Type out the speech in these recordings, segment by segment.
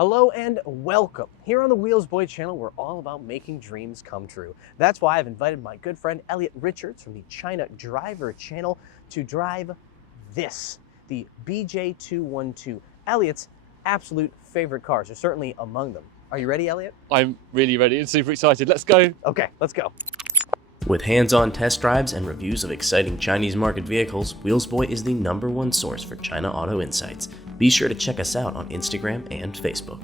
Hello and welcome. Here on the Wheels Boy channel, we're all about making dreams come true. That's why I've invited my good friend Elliot Richards from the China Driver channel to drive this, the BJ212, Elliot's absolute favorite cars, or certainly among them. Are you ready, Elliot? I'm really ready and super excited. Let's go. Okay, let's go. With hands-on test drives and reviews of exciting Chinese market vehicles, Wheels Boy is the #1 source for China auto insights. Be sure to check us out on Instagram and Facebook.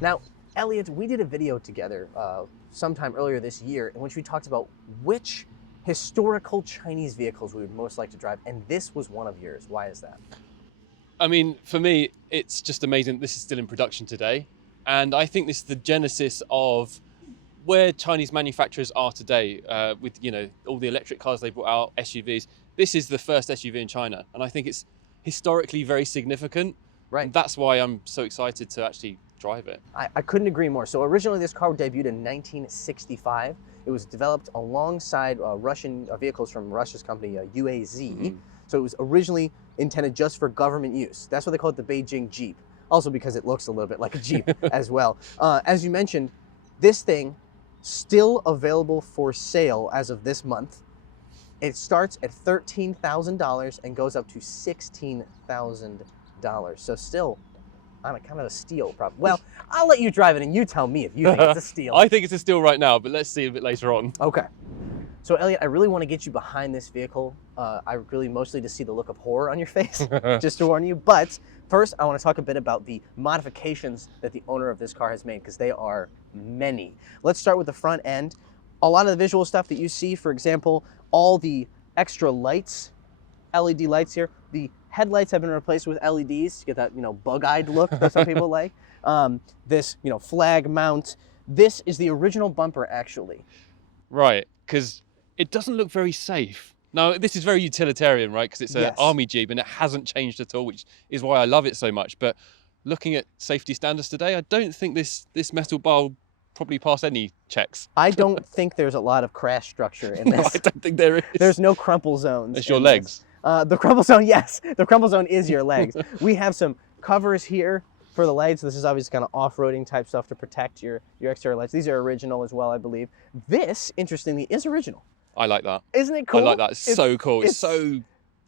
Now, Elliot, we did a video together sometime earlier this year in which we talked about which historical Chinese vehicles we would most like to drive, and this was one of yours. Why is that? I mean, for me, it's just amazing. This is still in production today. And I think this is the genesis of where Chinese manufacturers are today with, all the electric cars they brought out, SUVs. This is the first SUV in China. And I think it's historically very significant. Right. And that's why I'm so excited to actually drive it. I couldn't agree more. So originally this car debuted in 1965. It was developed alongside Russian vehicles from Russia's company UAZ. So it was originally intended just for government use. That's why they call it the Beijing Jeep. Also because it looks a little bit like a Jeep as well. As you mentioned, this thing still available for sale as of this month. It starts at $13,000 and goes up to $16,000. So still on a kind of a steal, probably. Well, I'll let you drive it and you tell me if you think it's a steal. I think it's a steal right now, but let's see a bit later on. Okay. So Elliot, I really want to get you behind this vehicle. I really mostly to see the look of horror on your face, just to warn you. But first, I want to talk a bit about the modifications that the owner of this car has made, because they are many. Let's start with the front end. A lot of the visual stuff that you see, for example, all the extra lights, LED lights here, the headlights have been replaced with LEDs to get that, bug-eyed look that some people like. This, flag mount. This is the original bumper, actually. Right, because it doesn't look very safe. Now, this is very utilitarian, right? Because it's an army Jeep and it hasn't changed at all, which is why I love it so much. But looking at safety standards today, I don't think this metal bar will probably pass any checks. I don't think there's a lot of crash structure in this. No, I don't think there is. There's no crumple zones. It's your legs. The crumple zone, yes. The crumple zone is your legs. We have some covers here for the lights. This is obviously kind of off-roading type stuff to protect your exterior lights. These are original as well, I believe. This, interestingly, is original. I like that. Isn't it cool? I like that. It's so cool. It's so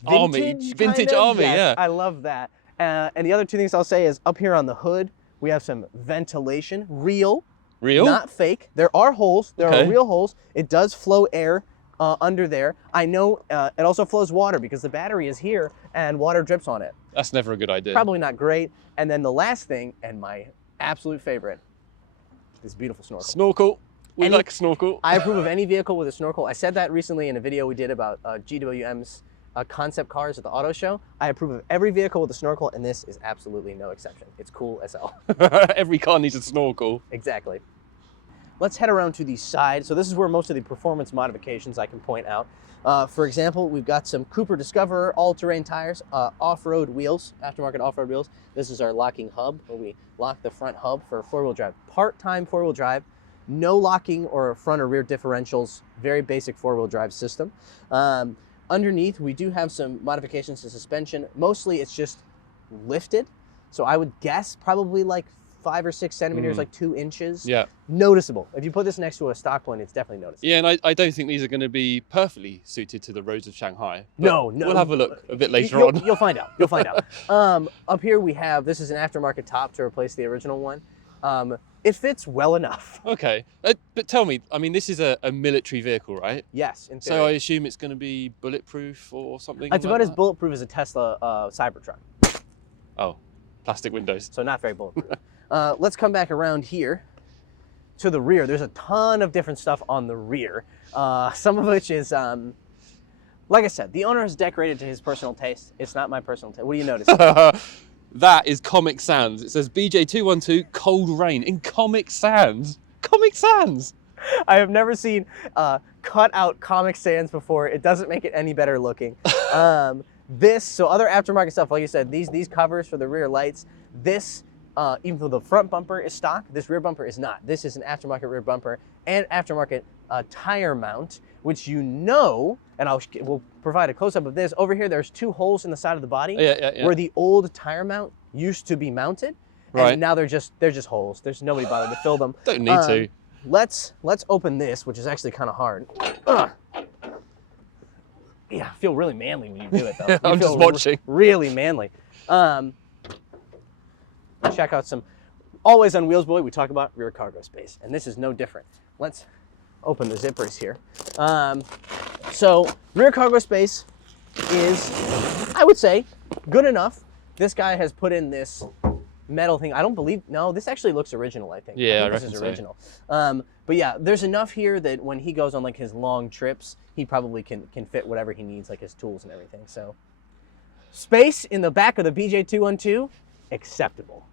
army. Vintage army, yes, yeah. I love that. And the other two things I'll say is up here on the hood, we have some ventilation. Real, not fake. There are holes. There are real holes. It does flow air under there. I know it also flows water because the battery is here and water drips on it. That's never a good idea. Probably not great. And then the last thing, and my absolute favorite, this beautiful snorkel. Snorkel. We like a snorkel. I approve of any vehicle with a snorkel. I said that recently in a video we did about GWM's concept cars at the auto show. I approve of every vehicle with a snorkel, and this is absolutely no exception. It's cool as hell. Every car needs a snorkel. Exactly. Let's head around to the side. So this is where most of the performance modifications I can point out. For example, we've got some Cooper Discoverer all-terrain tires, off-road wheels, aftermarket off-road wheels. This is our locking hub, where we lock the front hub for four-wheel drive. Part-time four-wheel drive, no locking or front or rear differentials, very basic four-wheel drive system. Underneath, we do have some modifications to suspension. Mostly it's just lifted. So I would guess probably like 5 or 6 centimeters, like 2 inches. Yeah. Noticeable. If you put this next to a stock one, it's definitely noticeable. Yeah, and I don't think these are going to be perfectly suited to the roads of Shanghai. No. We'll have a look a bit later on. You'll find out. You'll find out. Up here we have, this is an aftermarket top to replace the original one. It fits well enough. Okay, but tell me, I mean, this is a military vehicle, right? Yes, in So I theory. assume it's going to be bulletproof or something. It's like about as that? bulletproof as a Tesla Cybertruck, Oh, plastic windows. so not very bulletproof. Let's come back around here to the rear. There's a ton of different stuff on the rear, some of which is, like I said, the owner has decorated to his personal taste. It's not my personal taste. What do you notice? That is Comic Sans. It says BJ212 Cold Rain in Comic Sans. Comic Sans. I have never seen cut out Comic Sans before. It doesn't make it any better looking. So other aftermarket stuff, like you said, these covers for the rear lights, even though the front bumper is stock, this rear bumper is not. This is an aftermarket rear bumper and aftermarket tire mount, which and we'll provide a close-up of this. Over here, there's 2 holes in the side of the body where the old tire mount used to be mounted. Right. And now they're just holes. There's nobody bothered to fill them. Don't need to. Let's open this, which is actually kind of hard. Yeah, I feel really manly when you do it, though. I'm just watching. Really manly. Check out some. Always on Wheels Boy, we talk about rear cargo space, and this is no different. Let's open the zippers here. So rear cargo space is, I would say, good enough. This guy has put in this metal thing. I don't believe, no, this actually looks original, I think. Yeah, I think I this is reckon original. But yeah, there's enough here that when he goes on like his long trips, he probably can fit whatever he needs, like his tools and everything. So space in the back of the BJ212, acceptable.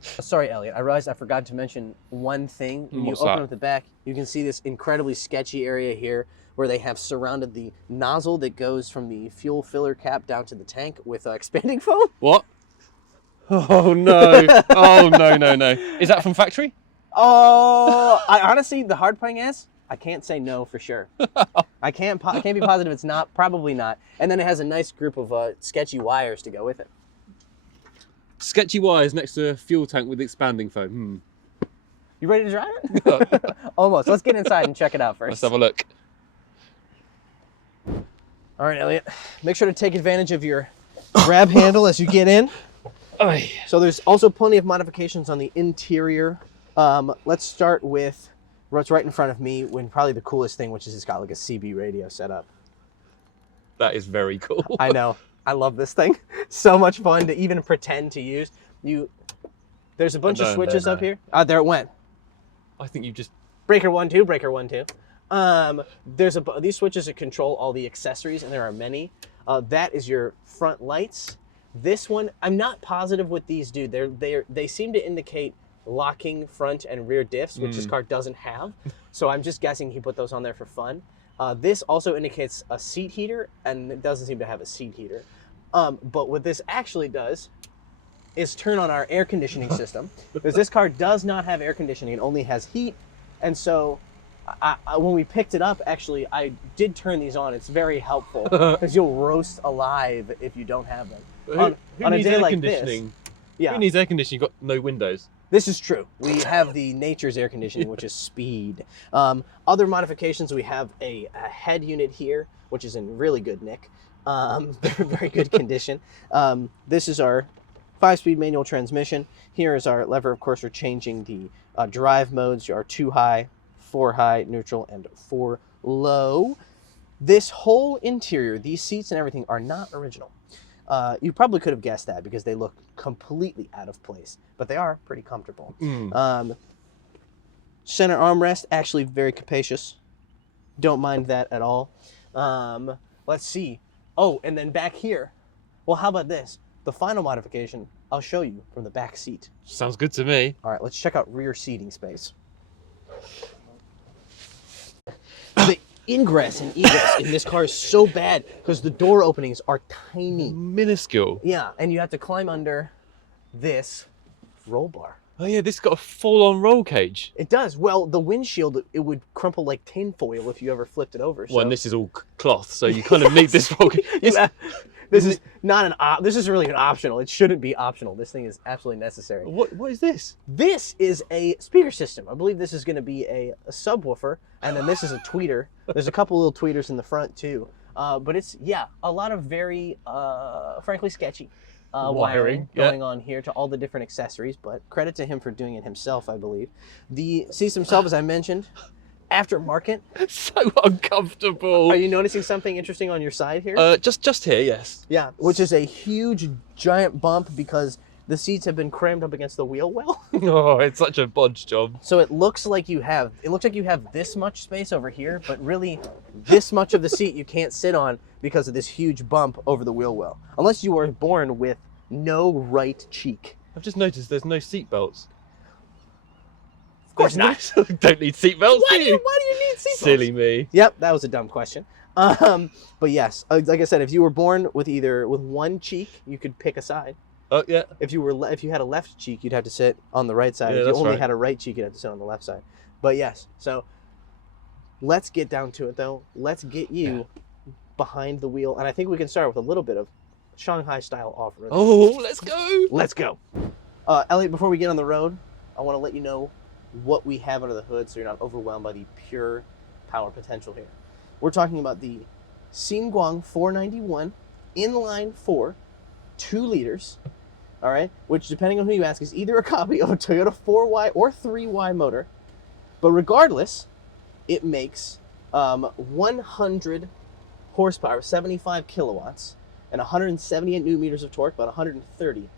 Sorry, Elliot, I realized I forgot to mention one thing. When you open up the back, you can see this incredibly sketchy area here where they have surrounded the nozzle that goes from the fuel filler cap down to the tank with expanding foam. What? Oh no! Oh no! Is that from factory? Oh, I honestly, the hard thing is, I can't say no for sure. I can't be positive it's not. Probably not. And then it has a nice group of sketchy wires to go with it. Sketchy wires next to a fuel tank with expanding foam. You ready to drive it? Almost. Let's get inside and check it out first. Let's have a look. All right, Elliot. Make sure to take advantage of your grab handle as you get in. So there's also plenty of modifications on the interior. Let's start with what's right in front of me, when probably the coolest thing, which is it's got like a CB radio set up. That is very cool. I know. I love this thing. So much fun to even pretend to use. There's a bunch of switches up here. There it went. I think you just... Breaker 1, 2, breaker 1, 2. These switches that control all the accessories, and there are many. That is your front lights. This one, I'm not positive what these do. They seem to indicate locking front and rear diffs, which this car doesn't have. So I'm just guessing he put those on there for fun. This also indicates a seat heater, and it doesn't seem to have a seat heater. But what this actually does is turn on our air conditioning system, because this car does not have air conditioning, it only has heat. And so when we picked it up, actually, I did turn these on. It's very helpful, because you'll roast alive if you don't have them. Who on a needs day air like conditioning? Yeah. Who needs air conditioning? You've got no windows. This is true. We have the Nature's air conditioning, which is speed. Other modifications, we have a head unit here, which is in really good nick. Very good condition. This is our 5-speed manual transmission. Here is our lever, of course, for changing the drive modes. Our 2 high, 4 high, neutral, and 4 low. This whole interior, these seats and everything are not original. You probably could have guessed that because they look completely out of place, but they are pretty comfortable. Center armrest, actually very capacious. Don't mind that at all. Let's see. Oh, and then back here. Well, how about this? The final modification, I'll show you from the back seat. Sounds good to me. All right, let's check out rear seating space. The ingress and egress in this car is so bad because the door openings are tiny. Minuscule. Yeah, and you have to climb under this roll bar. Oh yeah, this got a full-on roll cage. It does. Well, the windshield, it would crumple like tin foil if you ever flipped it over. So. Well, and this is all cloth, so you kind of need this roll cage. This is not this is really an optional. It shouldn't be optional. This thing is absolutely necessary. What is this? This is a speaker system. I believe this is going to be a subwoofer, and then this is a tweeter. There's a couple little tweeters in the front too. But it's, yeah, a lot of very, frankly, sketchy. wiring yeah. going on here to all the different accessories, but credit to him for doing it himself, I believe. The seats themselves, as I mentioned, aftermarket. So uncomfortable. Are you noticing something interesting on your side here? Just here, yes. Yeah, which is a huge, giant bump because the seats have been crammed up against the wheel well. Oh, it's such a bodge job. So it looks like you have this much space over here, but really this much of the seat you can't sit on because of this huge bump over the wheel well. Unless you were born with no right cheek. I've just noticed there's no seat belts. Of course not. Don't need seat belts, Why do do you? you need seat belts? Silly me. Yep, that was a dumb question. But yes, like I said, if you were born with one cheek, you could pick a side. Oh yeah. If you had a left cheek, you'd have to sit on the right side. Yeah, if you that's only right. had a right cheek, you'd have to sit on the left side. But yes, so let's get down to it though. Let's get you behind the wheel, and I think we can start with a little bit of Shanghai style off-road. Oh, let's go. Let's go. Elliot, before we get on the road, I want to let you know what we have under the hood so you're not overwhelmed by the pure power potential here. We're talking about the Xinguang 491 inline 4, 2 liters, all right, which depending on who you ask is either a copy of a Toyota 4Y or 3Y motor, but regardless, it makes 100 horsepower, 75 kilowatts, and 178 newton meters of torque, about 130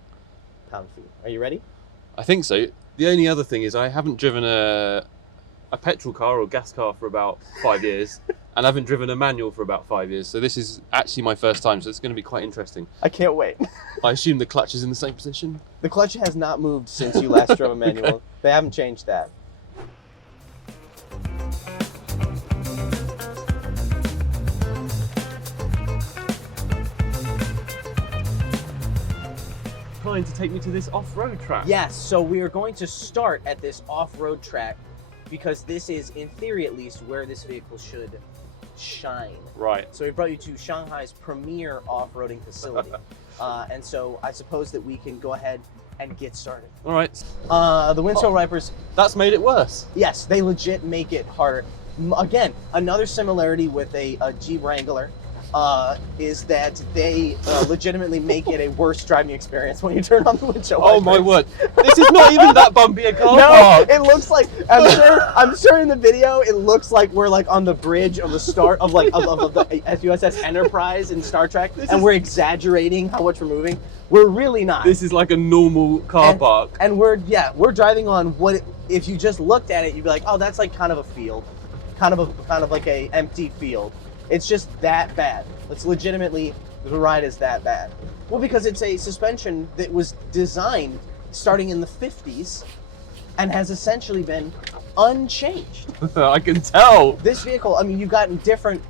pound-feet. Are you ready? I think so. The only other thing is I haven't driven a petrol car or gas car for about 5 years, and I haven't driven a manual for about 5 years. So this is actually my first time, so it's going to be quite interesting. I can't wait. I assume the clutch is in the same position. The clutch has not moved since you last drove a manual. Okay. They haven't changed that. Trying to take me to this off-road track. Yes, so we are going to start at this off-road track because this is, in theory at least, where this vehicle should shine. Right. So we brought you to Shanghai's premier off-roading facility. And so I suppose that we can go ahead and get started. All right. The windshield wipers, That's made it worse. yes, they legit make it harder. Again, another similarity with a Jeep Wrangler is that they legitimately make it a worse driving experience when you turn on the windshield wipers. Oh my word. This is not even that bumpy a car No, park. it looks like I'm sure in the video it looks like we're like on the bridge of the start of like of the USS Enterprise in Star Trek, and we're exaggerating how much we're moving. We're really not. This is like a normal car park. And we're driving on what if you just looked at it, you'd be like, oh, that's like kind of a field, kind of like a empty field. It's just that bad. It's legitimately, the ride is that bad. Well, because it's a suspension that was designed starting in the 50s and has essentially been unchanged. I can tell. This vehicle, I mean, you've gotten different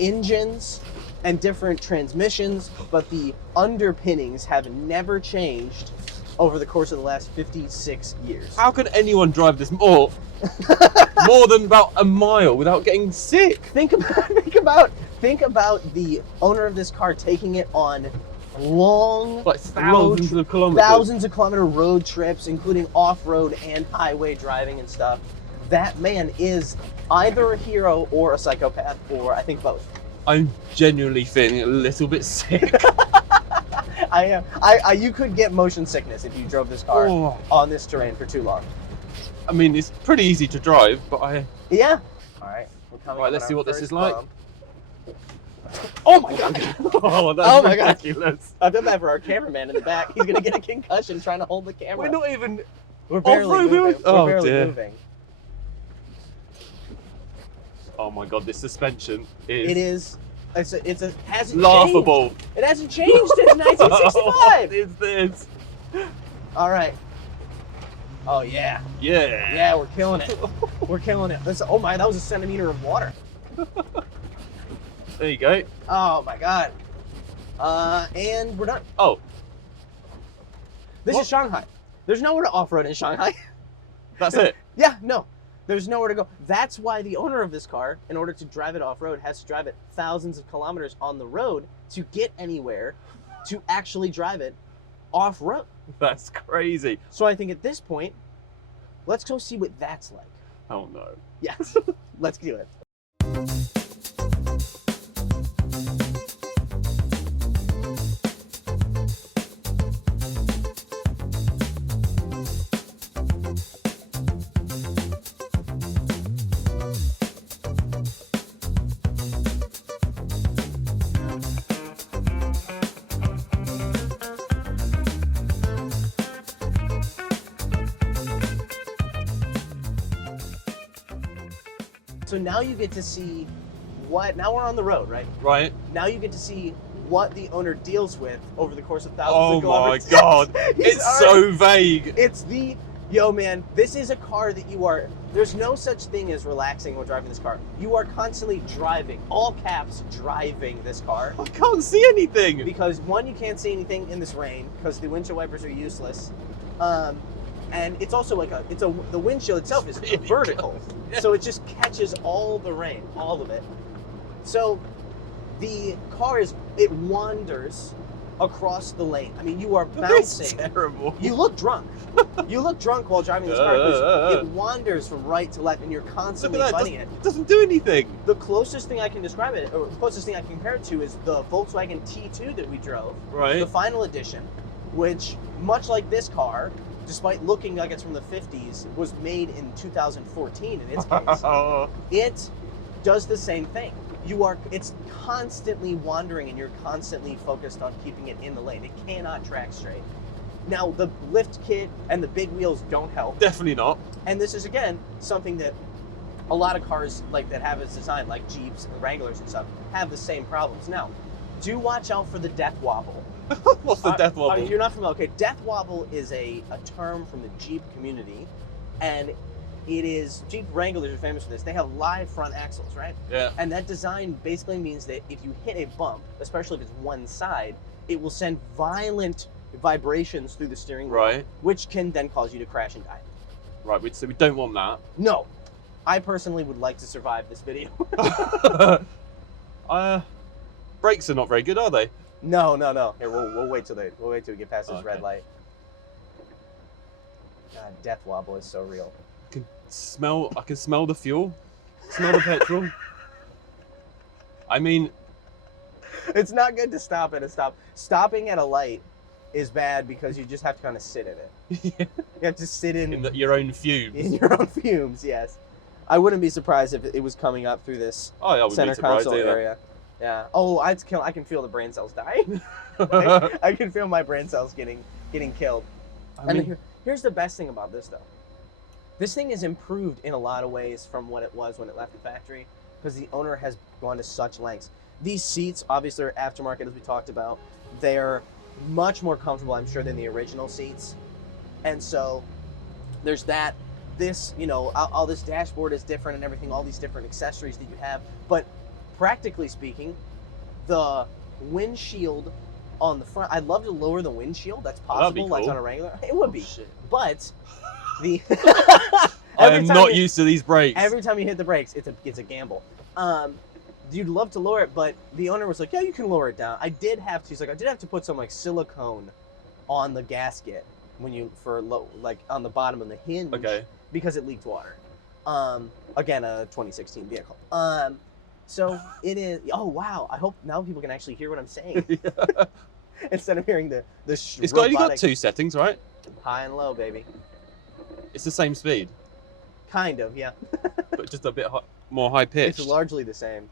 engines and different transmissions, but the underpinnings have never changed over the course of the last 56 years. How can anyone drive this more than about a mile without getting sick? Think about the owner of this car taking it on long Like thousands of kilometers. thousands of kilometer road trips, including off-road and highway driving and stuff. That man is either a hero or a psychopath, or I think both. I'm genuinely feeling a little bit sick. I am. You could get motion sickness if you drove this car on this terrain for too long. I mean, it's pretty easy to drive, but Yeah. All right. We're coming Right, up let's on see our what this first is like. bump. Oh my god! oh, that's Oh my God. ridiculous. I feel bad for our cameraman in the back. He's gonna get a concussion trying to hold the camera. We're not even. We're barely off-road moving. moving? We're Oh, barely dear. moving. Oh my god, this suspension is. It is. Hasn't laughable. changed. It hasn't changed since What 1965. is this? All right. Oh yeah. Yeah. Yeah, we're killing it. We're killing it. Oh my, that was a centimeter of water. There you go. Oh my god. And we're done. Oh, This What? is Shanghai. There's nowhere to off-road in Shanghai. that's it. Yeah, no. There's nowhere to go. That's why the owner of this car, in order to drive it off-road, has to drive it thousands of kilometers on the road to get anywhere to actually drive it off-road. That's crazy. So I think at this point, let's go see what that's like. Oh no. Yes, let's do it. So now you get to see now we're on the road, right? Right. Now you get to see what the owner deals with over the course of thousands Oh of kilometers. my God. It's so vague. Yo man, this is a car that there's no such thing as relaxing when driving this car. You are constantly driving, all caps, driving this car. I can't see anything. Because one, you can't see anything in this rain because the windshield wipers are useless. And it's also the windshield itself is vertical. Yeah. So it just catches all the rain, all of it. So the car it wanders across the lane. I mean, you are bouncing. It's terrible. You look drunk. You look drunk while driving this car because it wanders from right to left and you're constantly fighting it. It doesn't do anything. The closest thing I can describe it, or the closest thing I can compare it to is the Volkswagen T2 that we drove. Right. The final edition, which, much like this car, despite looking like it's from the 50s, was made in 2014 in its case. It does the same thing. It's constantly wandering and you're constantly focused on keeping it in the lane. It cannot track straight. Now, the lift kit and the big wheels don't help. Definitely not. And this is, again, something that a lot of cars that have its design, like Jeeps and Wranglers and stuff, have the same problems. Now, do watch out for the death wobble. What's the death wobble? You're not familiar. Okay, death wobble is a term from the Jeep community, and Jeep Wranglers are famous for this. They have live front axles, right? Yeah. And that design basically means that if you hit a bump, especially if it's one side, it will send violent vibrations through the steering wheel, Right. which can then cause you to crash and die. Right, so we don't want that. No. I personally would like to survive this video. Brakes are not very good, are they? No. Here, we'll wait till we get past this red light. God, death wobble is so real. I can smell the fuel. Smell the petrol. I mean, it's not good to stop at a stop. Stopping at a light is bad because you just have to kind of sit in it. You have to sit in your own fumes. In your own fumes, yes. I wouldn't be surprised if it was coming up through this center console area. Yeah. Oh, I can feel the brain cells dying. I can feel my brain cells getting killed. Here's the best thing about this, though. This thing is improved in a lot of ways from what it was when it left the factory, because the owner has gone to such lengths. These seats, obviously, are aftermarket, as we talked about. They're much more comfortable, I'm sure, than the original seats. And so there's that. This, all this dashboard is different and everything, all these different accessories that you have. But practically speaking, the windshield on the front, I'd love to lower the windshield. That's possible, like on a Wrangler. It would be. Shit. But the I am not used to these brakes. Every time you hit the brakes, it's a gamble. You'd love to lower it, but the owner was like, "Yeah, you can lower it down." I did have to put some silicone on the gasket on the bottom of the hinge, because it leaked water. Again, a 2016 vehicle. So it is. Oh wow! I hope now people can actually hear what I'm saying instead of hearing the. It's only got two settings, right? High and low, baby. It's the same speed. Kind of, yeah. But just a bit more high pitched. It's largely the same.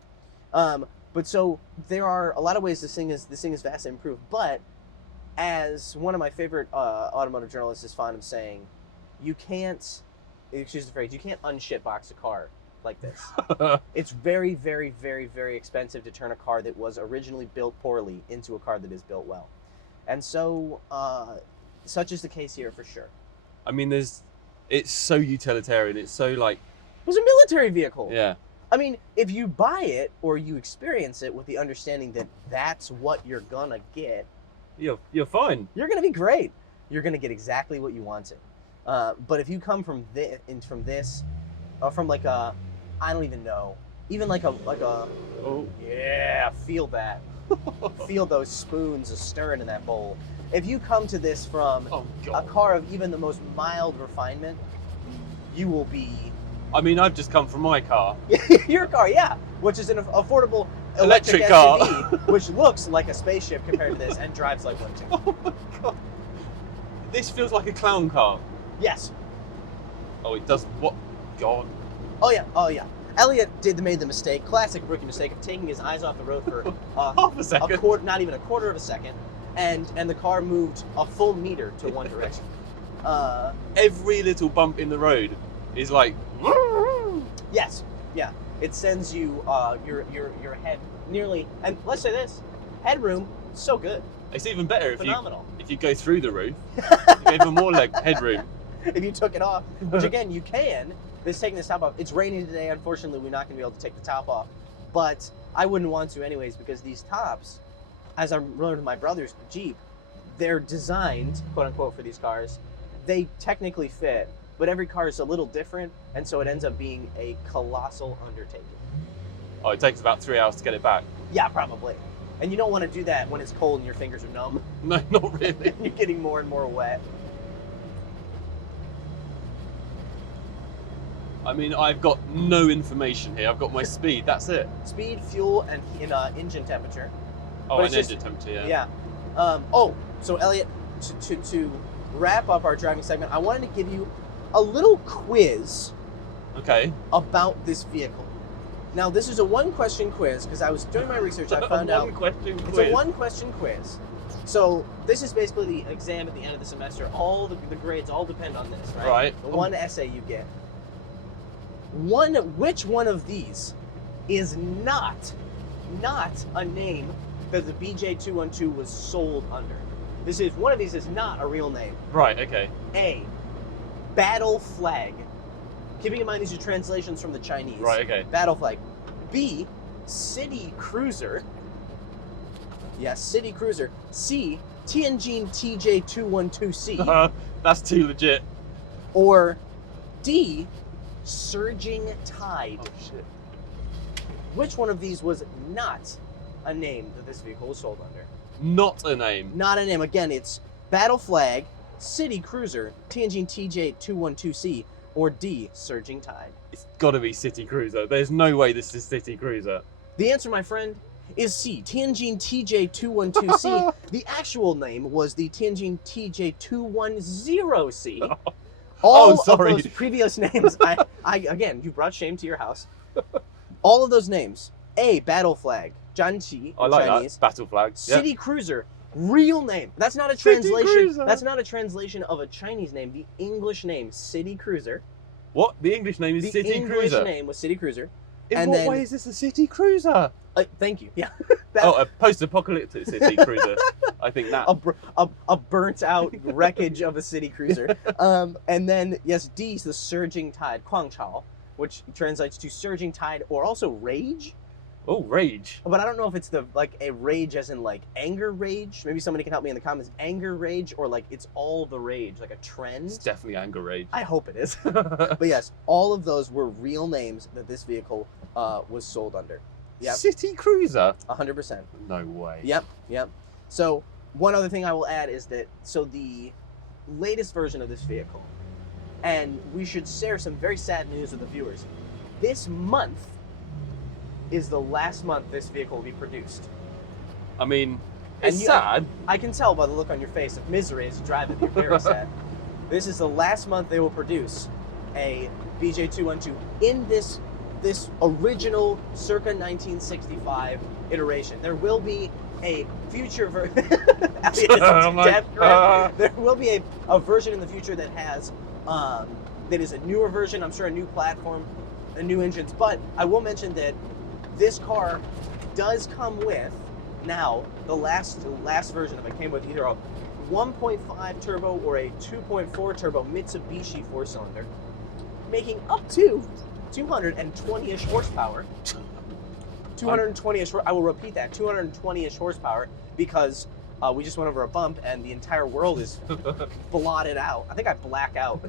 But so there are a lot of ways this thing is vastly improved. But as one of my favorite automotive journalists is fond of saying, you can't, excuse the phrase, you can't unshitbox a car like this. It's very, very, very, very expensive to turn a car that was originally built poorly into a car that is built well. And so such is the case here for sure. I mean, it's so utilitarian. It's so it was a military vehicle. Yeah. I mean, if you buy it or you experience it with the understanding that that's what you're gonna get, you're fine. You're gonna be great. You're gonna get exactly what you wanted. But if you come from this, from I don't even know, even like a oh yeah, feel that, feel those spoons of stirring in that bowl. If you come to this from a car of even the most mild refinement, you will be. I mean, I've just come from my car. Your car, yeah, which is an affordable electric car, SUV, which looks like a spaceship compared to this and drives like one too. Oh my god! This feels like a clown car. Yes. Oh, it does. What? God. Oh yeah. Elliot made the mistake, classic rookie mistake, of taking his eyes off the road for half a second, not even a quarter of a second, and the car moved a full meter to one direction. Every little bump in the road is like. Yes, Yeah, it sends you your head nearly, and let's say this, headroom, so good, It's even better phenomenal. if you go through the roof. You get even more headroom. If you took it off, which again you can. This taking this top off. It's raining today. Unfortunately, we're not going to be able to take the top off, but I wouldn't want to anyways because these tops, as I learned with my brother's Jeep, they're designed, quote unquote, for these cars. They technically fit, but every car is a little different, and so it ends up being a colossal undertaking. Oh, it takes about 3 hours to get it back. Yeah, probably. And you don't want to do that when it's cold and your fingers are numb. No, not really. And you're getting more and more wet. I mean, I've got no information here. I've got my speed. That's it. Speed, fuel, and engine temperature. Oh, But and it's engine temperature. Yeah. So Elliot, to wrap up our driving segment, I wanted to give you a little quiz Okay. about this vehicle. Now, this is a one-question quiz because I was doing my research. I found out it's a one-question quiz. So this is basically the exam at the end of the semester. All the grades all depend on this, right? Right. The one essay you get. Which one of these is not a name that the BJ212 was sold under? One of these is not a real name. Right. Okay. A, battle flag. Keeping in mind these are translations from the Chinese. Right. Okay. Battle flag. B, city cruiser. Yes, city cruiser. C, Tianjin TJ212C. That's too legit. Or D, surging tide. Oh shit. Which one of these was not a name that this vehicle was sold under? Not a name. Not a name. Again, it's battle flag, city cruiser, Tianjin TJ212C, or D, surging tide. It's got to be City Cruiser. There's no way this is City Cruiser. The answer, my friend, is C, Tianjin TJ212C. The actual name was the Tianjin TJ210C. All sorry. of those previous names, again, you brought shame to your house. All of those names, A, battle flag, Janqi, I like Chinese, that. Battle flag. City Cruiser, real name. That's not a City translation. Cruiser. That's not a translation of a Chinese name. The English name, City Cruiser. What? The English name is The City English Cruiser. name was City Cruiser. In and what then- way is this a City Cruiser? Thank you. Yeah. Oh, a post-apocalyptic City Cruiser. I think that. A burnt out wreckage of a city cruiser. And then, yes, D is the surging tide, Kuang Chao, which translates to surging tide or also rage. Oh, rage. But I don't know if it's a rage as in like anger rage. Maybe somebody can help me in the comments. Anger rage or like it's all the rage, like a trend. It's definitely anger rage. I hope it is. But yes, all of those were real names that this vehicle was sold under. Yep. City Cruiser? 100%. No way. Yep. So one other thing I will add is that, so the latest version of this vehicle, and we should share some very sad news with the viewers. This month is the last month this vehicle will be produced. I mean, And it's you- sad. I can tell by the look on your face of misery as you drive it. You're very sad. This is the last month they will produce a BJ212 in this original circa 1965 iteration. There will be a future version. There will be a version in the future that has that is a newer version. I'm sure a new platform, a new engines. But I will mention that this car does come with now the last version of it came with either a 1.5 turbo or a 2.4 turbo Mitsubishi 4-cylinder, making up to 220-ish horsepower. 220-ish. I will repeat that. 220-ish horsepower because we just went over a bump and the entire world is blotted out. I think I black out.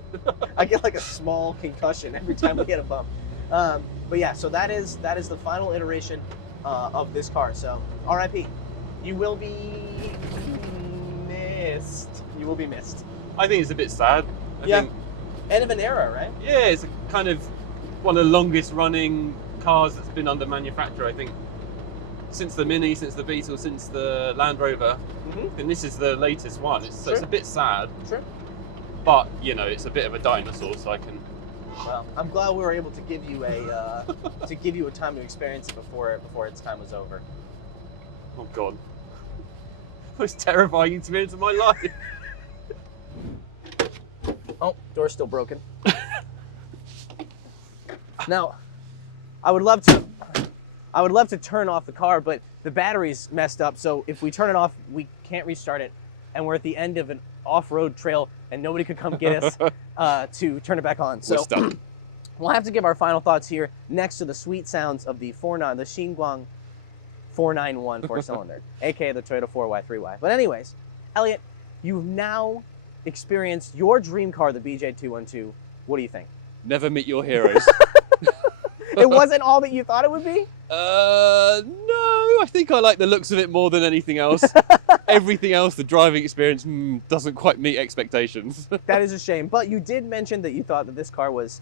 I get like a small concussion every time we hit a bump. But yeah, so that is the final iteration of this car. So RIP. You will be missed. You will be missed. I think it's a bit sad. I Yeah. think, End of an era, right? yeah, it's a kind of one of the longest running cars that's been under manufacture, I think, since the Mini, since the Beetle, since the Land Rover. Mm-hmm. And this is the latest one. So it's Sure. a bit sad, Sure. but, you know, it's a bit of a dinosaur, so I can... Well, I'm glad we were able to give you a time to experience it before its time was over. Oh, God. Most terrifying experience of my life. Oh, door's still broken. Now, I would love to turn off the car, but the battery's messed up. So if we turn it off, we can't restart it, and we're at the end of an off-road trail, and nobody could come get us to turn it back on. So We're stuck. We'll have to give our final thoughts here next to the sweet sounds of the Xinguang 491 four-cylinder, aka the Toyota 4Y3Y. But anyways, Elliot, you've now experienced your dream car, the BJ212. What do you think? Never meet your heroes. It wasn't all that you thought it would be? No, I think I like the looks of it more than anything else. Everything else, the driving experience, doesn't quite meet expectations. That is a shame. But you did mention that you thought that this car was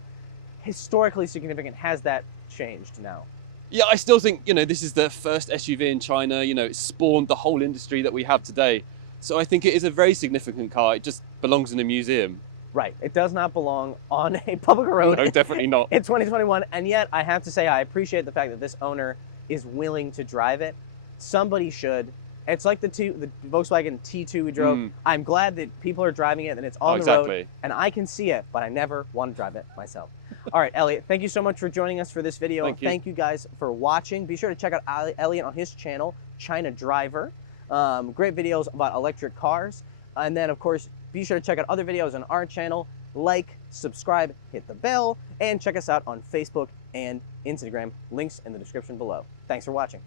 historically significant. Has that changed now? Yeah, I still think, this is the first SUV in China. It spawned the whole industry that we have today. So I think it is a very significant car. It just belongs in a museum. Right. It does not belong on a public road. No, definitely not. In 2021. And yet, I have to say, I appreciate the fact that this owner is willing to drive it. Somebody should. It's like the Volkswagen T2 we drove. I'm glad that people are driving it and it's on the road. And I can see it, but I never want to drive it myself. All right, Elliot, thank you so much for joining us for this video. Thank you guys for watching. Be sure to check out Elliot on his channel, China Driver. Great videos about electric cars. And then, of course, be sure to check out other videos on our channel. Like, subscribe, hit the bell, and check us out on Facebook and Instagram. Links in the description below. Thanks for watching.